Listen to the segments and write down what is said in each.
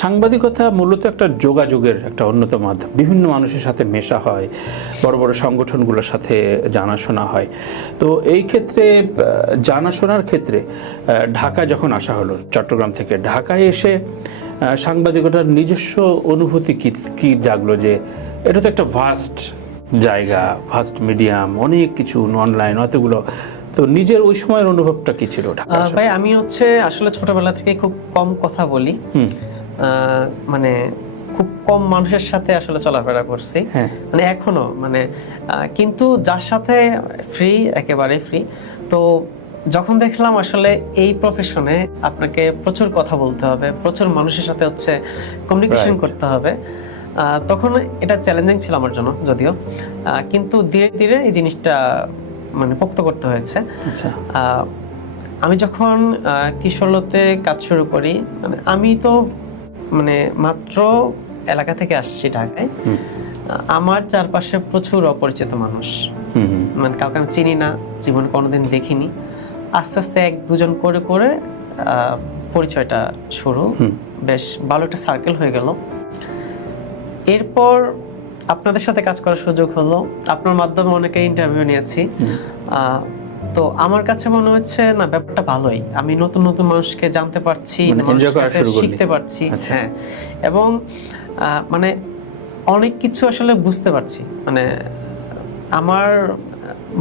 সাংবাদিকতা মূলত একটা যোগাযোগের একটা অন্যতম মাধ্যম। বিভিন্ন মানুষের সাথে মেশা হয়, বড় বড় সংগঠনগুলোর সাথে জানাশোনা হয়। তো এই ক্ষেত্রে জানাশোনার ক্ষেত্রে ঢাকা যখন আসা হলো, চট্টগ্রাম থেকে ঢাকায় এসে সাংবাদিকতার নিজস্ব অনুভূতি কি জাগলো, যে এটা তো একটা ভাস্ট জায়গা, ভাস্ট মিডিয়াম, অনেক কিছু অনলাইন, অতগুলো। তো নিজের ওই সময়ের অনুভবটা কি ছিল ঢাকা আসার? ভাই আমি আসলে ছোটবেলা থেকে খুব কম কথা বলি, মানে খুব কম মানুষের সাথে আসলে চলাফেরা করছি, মানে এখনো কিন্তু যার সাথে ফ্রি, একেবারে ফ্রি। তো যখন দেখলাম আসলে এই প্রফেশনে আপনাকে প্রচুর কথা বলতে হবে, প্রচুর মানুষের সাথে কমিউনিকেশন করতে হবে, তখন এটা চ্যালেঞ্জিং ছিল আমার জন্য যদিও, কিন্তু ধীরে ধীরে এই জিনিসটা পোক্ত করতে হয়েছে। আমি যখন কিশোরলতে কাজ শুরু করি, আমি তো মাত্র এলাকা থেকে আসছি ঢাকায়, আমার চারপাশে প্রচুর অপরিচিত মানুষ, কাউকে আমি চিনি না, জীবন কোনোদিন দেখিনি। আস্তে আস্তে এক দুজন করে করে পরিচয়টা শুরু, বেশ ভালো একটা সার্কেল হয়ে গেল। এরপর আপনাদের সাথে কাজ করার সুযোগ হলো, আপনার মাধ্যমে অনেকে ইন্টারভিউ নিয়েছি। তো আমার কাছে মনে হচ্ছে না, ব্যাপারটা ভালোই, আমি নতুন নতুন মানুষকে জানতে পারছি, শিখতে পারছি। হ্যাঁ, এবং অনেক কিছু আসলে বুঝতে পারছি। আমার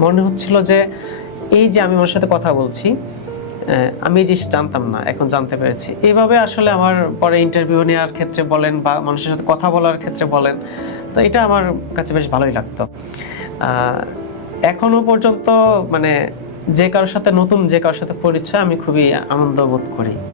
মনে হচ্ছিল যে এই যে আমি মানুষের সাথে কথা বলছি, আমি এই জিনিস জানতাম না, এখন জানতে পেরেছি। এইভাবে আসলে আমার পরে ইন্টারভিউ নেওয়ার ক্ষেত্রে বলেন বা মানুষের সাথে কথা বলার ক্ষেত্রে বলেন, তো এটা আমার কাছে বেশ ভালোই লাগতো। এখনো পর্যন্ত যে কারোর সাথে পরিচয়, আমি খুবই আনন্দ বোধ করি।